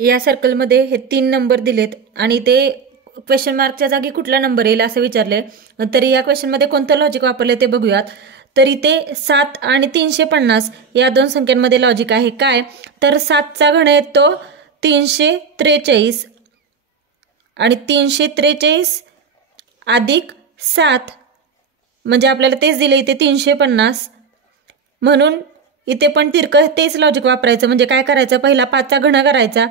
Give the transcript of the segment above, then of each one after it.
या सर्कलमध्ये हे 3 नंबर दिलेत आणि ते क्वेश्चन मार्कच्या जागी कुठला नंबर येईल असं विचारले. तरी या क्वेश्चनमध्ये कोणतं लॉजिक वापरले ते बघूयात. तर इथे 7 आणि 350 या दोन संख्यांमध्ये लॉजिक आहे. काय तर 7चा घन येतो 343 आणि 343 अधिक 7 म्हणजे आपल्याला तेच दिले इथे 350. म्हणून इथे पण तिरकं तेच लॉजिक वापरायचं. म्हणजे काय करायचं, पहिला 5चा घन करायचा,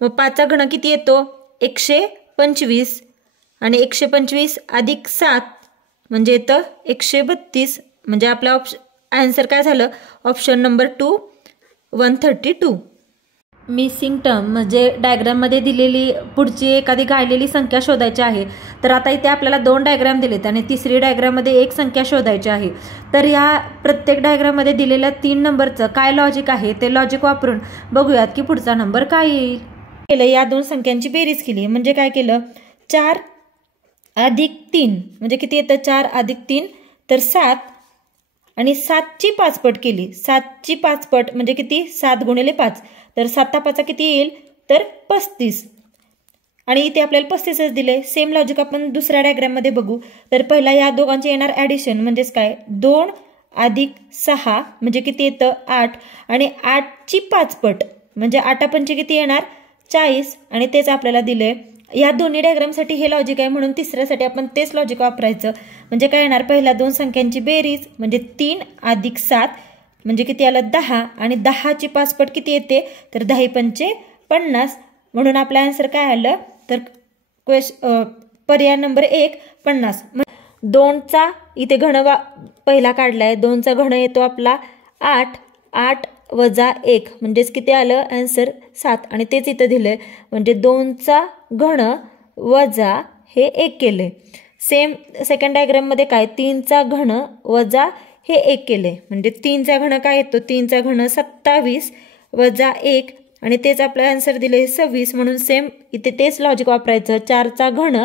मग 5चा घन किती येतो 125 आणि 125 अधिक 7 म्हणजे येतं 132. म्हणजे आपला आन्सर काय झालं, ऑप्शन नंबर 2 132. मिसिंग टर्म म्हणजे डायग्राममध्ये दिलेली पुढची एखादी गाळलेली संख्या शोधायची आहे. तर आता इथे आपल्याला 2 डायग्राम दिलेत आणि तिसरी डायग्राममध्ये एक संख्या शोधायची आहे. तर या प्रत्येक डायग्राममध्ये दिलेल्या 3 नंबरचं काय लॉजिक आहे ते लॉजिक वापरून बघूयात की पुढचा नंबर काय येईल. केलं या दोन संख्यांची बेरीज केली म्हणजे काय केलं, 4 अधिक 3 म्हणजे किती येतं 4 अधिक 3 तर 7 आणि 7ची 5 पट केली. 7ची 5 पट म्हणजे किती 7 गुणिले 5 तर 7 5 किती येईल तर 35 आणि इथे आपल्याला 35च दिले. सेम लॉजिक आपण दुसऱ्या डायग्राममध्ये बघू. तर पहिला या दोघांचे येणार ॲडिशन म्हणजेच काय 2 अधिक 6 म्हणजे किती येतं 8 आणि 8ची 5 पट म्हणजे 8 पंचे किती येणार 40 आणि तेच आपल्याला दिले. या दोन्ही डायग्रामसाठी हे लॉजिक आहे म्हणून तिसऱ्यासाठी आपण तेच लॉजिक वापरायचं. म्हणजे काय येणार, पहिल्या दोन संख्यांची बेरीज म्हणजे 3 अधिक 7 म्हणजे किती आलं 10 आणि 10ची 5 पट किती येते तर 10 पंचे 50 म्हणून आपला आन्सर काय आलं तर पर्याय नंबर 1 50. 2चा इथे घन पहिला काढलाय, 2चा घन येतो आपला 8 8 वजा 1 म्हणजेच किती आलं आन्सर 7 आणि तेच इथं दिलंय म्हणजे 2चा घन वजा हे 1 केले. सेम सेकंड डायग्राममध्ये काय 3चा घन वजा हे 1 केले म्हणजे 3चा घन काय येतो 3चा घन 27 वजा 1 आणि तेच आपलं आन्सर दिले 26 म्हणून सेम इथे तेच लॉजिक वापरायचं. 4चा घन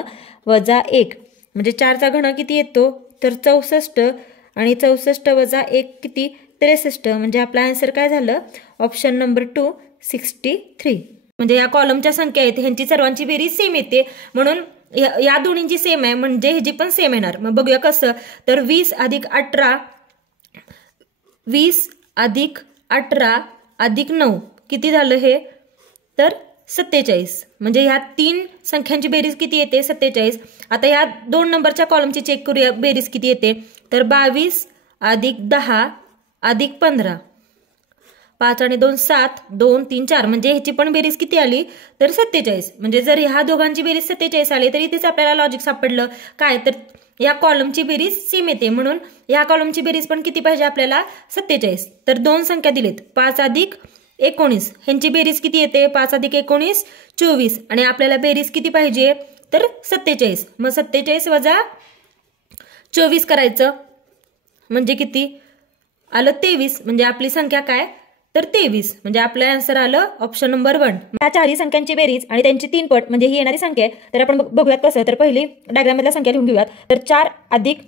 वजा 1 म्हणजे 4चा घन किती येतो तर 64 आणि 64 वजा 1 किती 63 म्हणजे आपला आन्सर काय झालं ऑप्शन नंबर 2 63. म्हणजे या कॉलमच्या संख्या आहेत ह्यांची सर्वांची बेरीज सेम येते म्हणून या दोन्हींची सेम आहे म्हणजे ह्याची पण सेम येणार. मग बघूया कसं, तर 20 अधिक 18 अधिक 9 किती झालं हे तर 47 म्हणजे ह्या 3 संख्यांची बेरीज किती येते 47. आता या 2 नंबरच्या कॉलमची चेक करूया बेरीज किती येते तर 22 अधिक 10 अधिक 15 5 आणि 2 7 2 3 4 म्हणजे ह्याची पण बेरीज किती आली तर 47. म्हणजे जर ह्या दोघांची बेरीज 47 आली तर इथेच आपल्याला लॉजिक सापडलं काय तर या कॉलमची बेरीज सेम येते म्हणून या कॉलमची बेरीज पण किती पाहिजे आपल्याला 47. तर 2 संख्या दिलेत 5 अधिक 19 ह्यांची बेरीज किती येते 5 अधिक 19 24 आणि आपल्याला बेरीज किती पाहिजे तर 47. मग 47 वजा 24 करायचं म्हणजे किती आलं 23 म्हणजे आपली संख्या काय तर 23 म्हणजे आपलं आन्सर आलं ऑप्शन नंबर 1. या चारही संख्यांची बेरीज आणि त्यांची 3 पट म्हणजे ही येणारी संख्या आहे. तर आपण बघूयात कसं, तर पहिली डायग्राममधल्या संख्या लिहून घेऊयात. तर 4 अधिक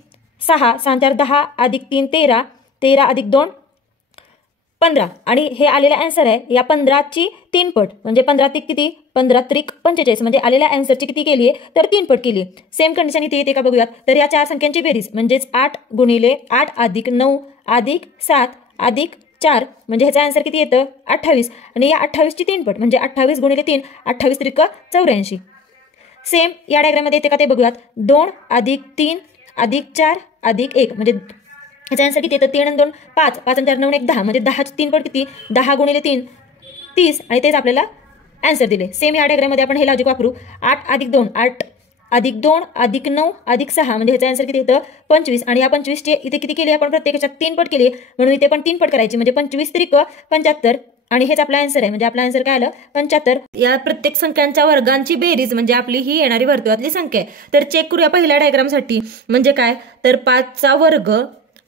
6 4 10 अधिक 3 13 13 अधिक 2 15 आणि हे आलेला आन्सर आहे या 15ची 3 पट म्हणजे 15 त्रिक किती 15 त्रिक 45 म्हणजे आलेल्या आन्सरची किती केली आहे तर 3 पट केली. सेम कंडिशन इथे येते का बघूयात. तर या 4 संख्यांची बेरीज म्हणजेच 8 गुणिले 8 अधिक 9 अधिक 7 अधिक 4 म्हणजे ह्याचा आन्सर किती येतं 28 आणि या 28ची 3 पट म्हणजे 28 गुणिले 3 28 त्रिक 84. सेम या डायग्राममध्ये येते का ते बघूयात. 2 अधिक 3 अधिक 4 अधिक 1 म्हणजे ह्याचा आन्सर किती येतं 3 आणि 2 5 5 आणि 4 9 1 10 म्हणजे 10ची 3 पट किती 10 गुणिले 3 30 आणि तेच आपल्याला आन्सर दिले. सेम या डायग्राममध्ये आपण हे लॉजिक वापरू. 8 अधिक 2 8 अधिक 2 अधिक 9 अधिक 6 म्हणजे ह्याचा आन्सर किती येतं 25 आणि या 25चे इथे किती केली आपण प्रत्येकाच्या 3 पट केली म्हणून इथे पण 3 पट करायची म्हणजे 25 त्रिक 75 आणि हेच आपला आन्सर आहे म्हणजे आपला आन्सर काय आलं 75. या प्रत्येक संख्यांच्या वर्गांची बेरीज म्हणजे आपली ही येणारी वर्तुळातली संख्या आहे. तर चेक करूया पहिल्या डायग्रामसाठी म्हणजे काय तर 5चा वर्ग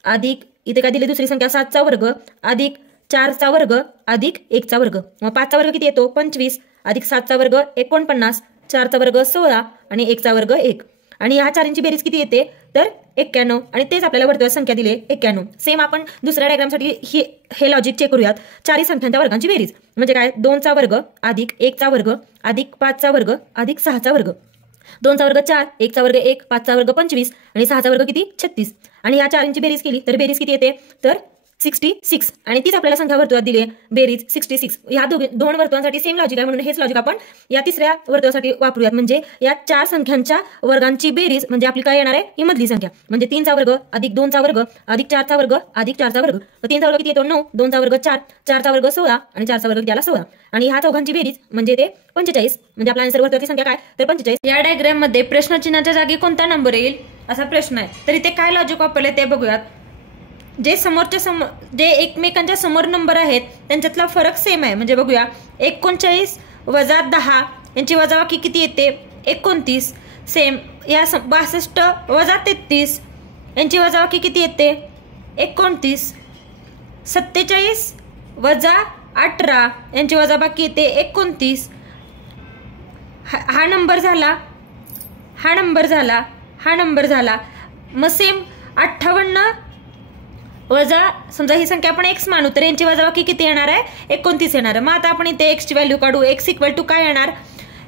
अधिक इथे काय दिली दुसरी संख्या 7चा वर्ग अधिक 4चा वर्ग अधिक 1चा वर्ग. मग 5चा वर्ग किती येतो 25 अधिक 7चा वर्ग 49 4चा वर्ग 16 आणि 1चा वर्ग 1 आणि ह्या चारींची बेरीज किती येते तर 91 आणि तेच आपल्याला वर्तुळात संख्या दिली 91. सेम आपण दुसऱ्या डायग्रामसाठी हे लॉजिक चेक करूयात. चारही संख्यांच्या वर्गांची बेरीज म्हणजे काय 2चा वर्ग अधिक 1चा वर्ग अधिक 5चा वर्ग अधिक 6चा वर्ग. 2चा वर्ग 4, 1चा वर्ग 1, 5चा वर्ग 25 आणि 6चा वर्ग किती 36. आणि या चारींची बेरीज केली तर बेरीज किती येते तर 66 आणि तीच आपल्याला संख्या वर्तुळात दिली आहे बेरीज 66. या दोन वर्तुळांसाठी सेम लॉजिक आहे म्हणून हेच लॉजिक आपण या तिसऱ्या वर्तुळासाठी वापरूयात. म्हणजे या चार संख्यांच्या वर्गांची बेरीज म्हणजे आपली काय येणार आहे ही मधली संख्या म्हणजे 3चा वर्ग अधिक 2चा वर्ग अधिक 4चा वर्ग अधिक 4चा वर्ग. 3चा वर्ग किती येतो 9, 2चा वर्ग 4, 4चा वर्ग 16 आणि 4चा वर्ग त्याला 16 आणि ह्या चौघांची बेरीज म्हणजे ते 45 म्हणजे आपला आन्सर वर्तुळाची संख्या काय तर 45. या डायग्राम मध्ये प्रश्नचिन्हाच्या जागी कोणता नंबर येईल असा प्रश्न आहे. तर इथे काय लॉजिक वापरले ते बघूयात. जे एकमेकांच्या समोर नंबर आहेत त्यांच्यातला फरक सेम आहे म्हणजे बघूया 39 वजा 10 यांची वजाबाकी किती येते 29. सेम या 62 वजा 33 यांची वजाबाकी किती येते 29. 47 वजा 18 यांची वजाबाकी येते 29. हा नंबर झाला मग सेम 58 वजा समजा ही संख्या आपण x मानू तर यांची वजाबाकी किती येणार आहे 29 येणार. मग आता आपण इथे x ची व्हॅल्यू काढू. x इक्वल टू काय येणार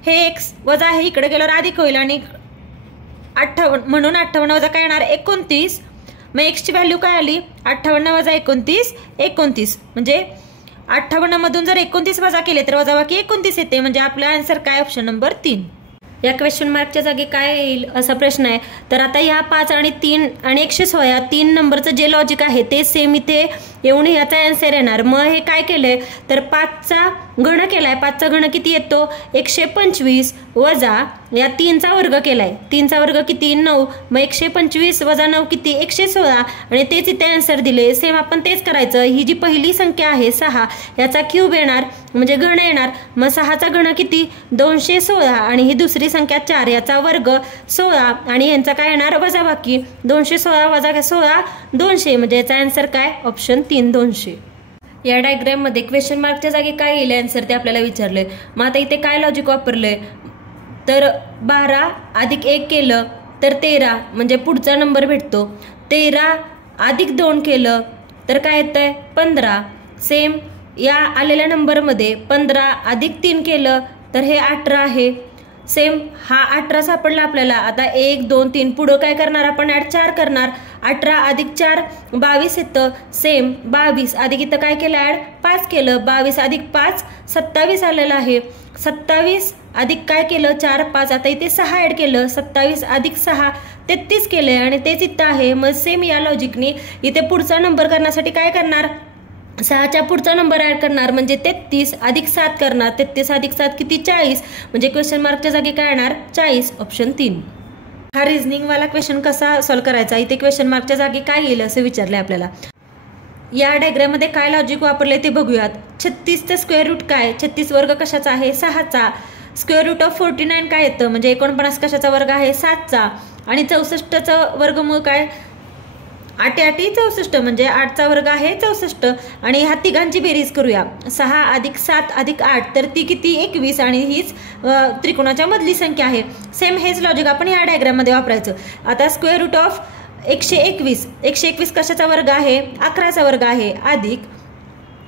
हे x वजा हे इकडे गेल्यावर अधिक होईल आणि 58 म्हणून 58 वजा काय येणार 29. मग x ची व्हॅल्यू काय आली 58 वजा 29 म्हणजे 58 मधून जर 29 वजा केले तर वजाबाकी 29 येते म्हणजे आपला आन्सर काय ऑप्शन नंबर 3. या क्वेश्चन मार्कच्या जागी काय येईल असा प्रश्न आहे. तर आता या 5 आणि 3 आणि 116 3 नंबरचं जे लॉजिक आहे ते सेम इथे येऊन याचा आन्सर येणार. मग हे काय केलंय तर 5चा घन केलाय. 5चा घन किती येतो 125 वजा या 3चा वर्ग केलाय. 3चा वर्ग किती 9 मग 125 वजा 9 किती 116 आणि तेच इथे आन्सर दिले. सेम आपण तेच करायचं. ही जी पहिली संख्या आहे 6 याचा क्यूब येणार म्हणजे घन येणार. मग 6चा घन किती 216 आणि ही दुसरी संख्या 4 याचा वर्ग 16 आणि यांचा काय येणार वजाबाकी 216 वजा 16 200 म्हणजे याचा आन्सर काय ऑप्शन 3 200. या डायग्राम मध्ये क्वेश्चन मार्कच्या जागी काय येईल आन्सर ते आपल्याला विचारले. मग आता इथे काय लॉजिक वापरले तर 12 अधिक 1 केलं तर 13 म्हणजे पुढचा नंबर भेटतो. 13 अधिक 2 केलं तर काय येतंय 15. सेम या आलेल्या नंबरमध्ये 15 अधिक 3 केलं तर हे 18 आहे. सेम हा 18 सापडला आपल्याला. आता 1 2 3 पुढं काय करणार आपण ऍड 4 करणार. 18 अधिक 4 22 येतं. सेम 22 अधिक इथं काय केलं ऍड 5 केलं. 22 अधिक 5 27 आलेलं आहे. 27 अधिक काय केलं 4 5 आता इथे 6 ऍड केलं. 27 अधिक 6 33 केलंय आणि तेच इथं आहे. मग सेम या लॉजिकनी इथे पुढचा नंबर करण्यासाठी काय करणार 6च्या पुढचा नंबर ऍड करणार म्हणजे 33 अधिक 7 करणार. 33 अधिक 7 किती 40 म्हणजे क्वेश्चन मार्कच्या जागी काय येणार 40 ऑप्शन 3. हा रिझनिंग वाला क्वेश्चन कसा सॉल्व्ह करायचा. इथे क्वेश्चन मार्कच्या जागी काय येईल असं विचारलंय आपल्याला. या डायग्राम मध्ये काय लॉजिक वापरले ते बघूयात. 36चा स्क्वेअर रूट काय 36 वर्ग कशाचा आहे 6चा. स्क्वेअर रूट ऑफ 49 काय येतं म्हणजे 49 कशाचा वर्ग आहे 7चा आणि 64चा वर्गमूळ काय 8 8 64 म्हणजे 8चा वर्ग आहे 64 आणि ह्या तिघांची बेरीज करूया. 6 अधिक 7 अधिक 8 तर ती किती 21 आणि हीच त्रिकोणाच्या मधली संख्या आहे. सेम हेच लॉजिक आपण ह्या डायग्राम मध्ये वापरायचं. आता स्क्वेअर रूट ऑफ 121 कशाचा वर्ग आहे 11चा वर्ग आहे अधिक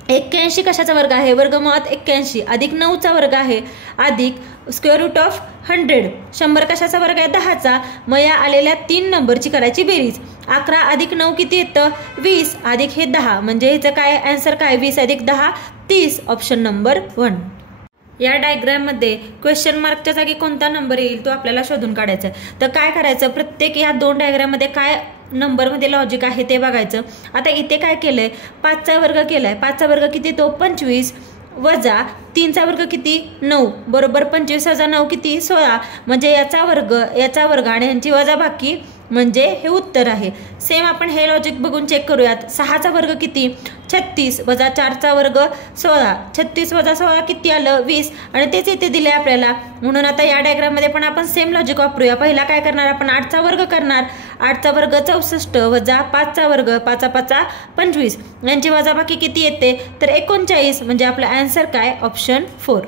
81 कशाचा वर्ग आहे वर्गमुळात 81 अधिक 9चा वर्ग आहे अधिक स्क्वेअर रूट ऑफ 100 कशाचा वर्ग आहे 10चा. मग या आलेल्या 3 नंबरची करायची बेरीज. 11 अधिक 9 किती येतं 20 अधिक हे 10 म्हणजे ह्याचं काय आन्सर काय 20 अधिक 10 30 ऑप्शन नंबर 1. या डायग्राम मध्ये क्वेश्चन मार्कच्या जागी कोणता नंबर येईल तो आपल्याला शोधून काढायचा आहे. तर काय करायचं प्रत्येक या 2 डायग्राम मध्ये काय नंबर मध्ये लॉजिक आहे ते बघायचं. आता इथे काय केलंय 5चा वर्ग केलाय. 5चा वर्ग किती तो 25 वजा 3चा वर्ग किती 9 बरोबर 25 वजा 9 किती 16 म्हणजे याचा वर्ग आणि यांची वजाबाकी म्हणजे हे उत्तर आहे. सेम आपण हे लॉजिक बघून चेक करूयात. 6चा वर्ग किती 36 वजा 4चा वर्ग 16 36 वजा 16 किती आलं 20 आणि तेच इथे दिले आपल्याला. म्हणून आता या डायग्राम मध्ये पण आपण सेम लॉजिक वापरूया. पहिला काय करणार आपण 8चा वर्ग करणार. 8चा वर्ग 64 वजा 5चा वर्ग 5 5 25 यांची वजाबाकी किती येते तर 39 म्हणजे आपला आन्सर काय ऑप्शन 4.